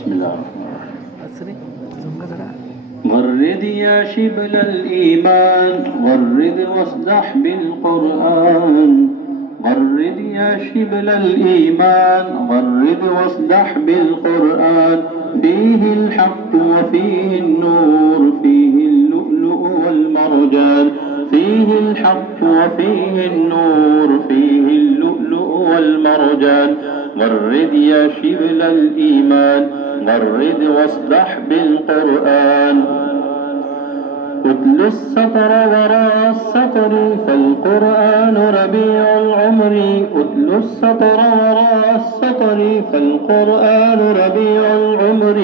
بسم الله الرحمن الرحيم. غرد يا شبل الإيمان، غرد واصدح بالقرآن. غرد يا شبل الإيمان، غرد واصدح بالقرآن. فيه الحق وفيه النور، فيه اللؤلؤ والمرجان. فيه الحق وفيه النور، فيه اللؤلؤ والمرجان. غرد يا شبل الإيمان، غرد واصدح بالقرآن. اتل السطر وراء السطر، فالقرآن ربيع العمر. اتل السطر وراء السطر، فالقرآن ربيع العمر.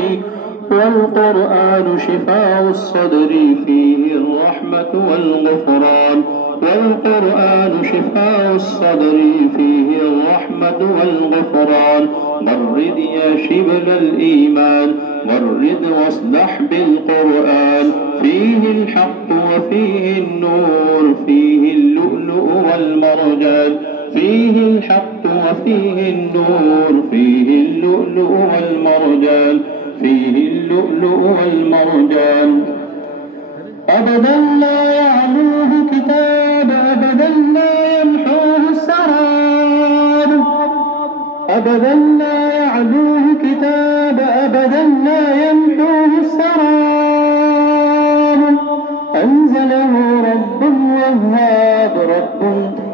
والقرآن شفاء الصدر، فيه الرحمة والغفران. والقرآن شفاء الصدر، فيه الرحمة والغفران. غرد يا شبل الإيمان، غرد واصدح بالقرآن. فيه الحق وفيه النور، فيه اللؤلؤ والمرجان. فيه الحق وفيه النور، فيه اللؤلؤ والمرجان. فيه اللؤلؤ والمرجان. أبدا لا يعلوه كتاب، أبدا لا يمحوه السراب. أبدا لا يعلوه كتاب، أبدا لا يمحوه السراب. أنزله رب وهاب، رب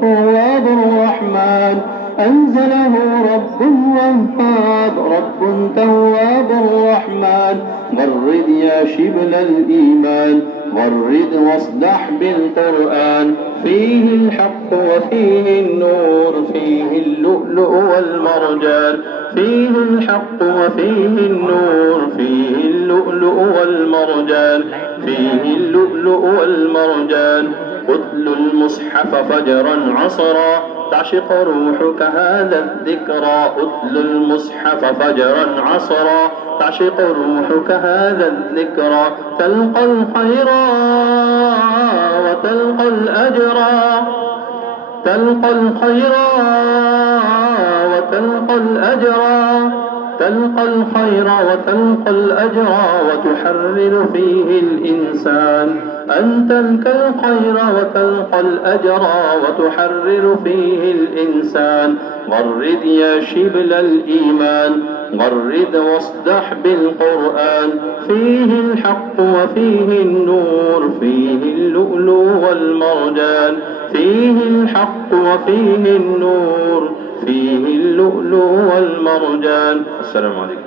تواب الرحمن. أنزله رب وهاب، رب تواب الرحمن. غرد يا شبل الإيمان، غرد واصدح بالقرآن. فيه الحق وفيه النور، فيه اللؤلؤ والمرجان. فيه الحق وفيه النور، فيه اللؤلؤ والمرجان. فيه اللؤلؤ والمرجان. اتل المصحف فجرا عصرا، تعشق روحك هذا الذكرى. اتل المصحف فجرا عصرا، تعشق روحك هذا الذكرى. تلقى الخيرا وتلقى الأجرا. تلقى الخيرا وتلقى الأجرا. تلقى الخير وتلقى الأجر، وتحرر فيه الإنسان. أن تلقى الخير وتلقى الأجر، وتحرر فيه الإنسان. غرد يا شبل الإيمان، غرد واصدح بالقرآن. فيه الحق وفيه النور، فيه اللؤلؤ والمرجان. فيه الحق وفيه النور، فيه اللؤلؤ والمرجان. السلام عليكم.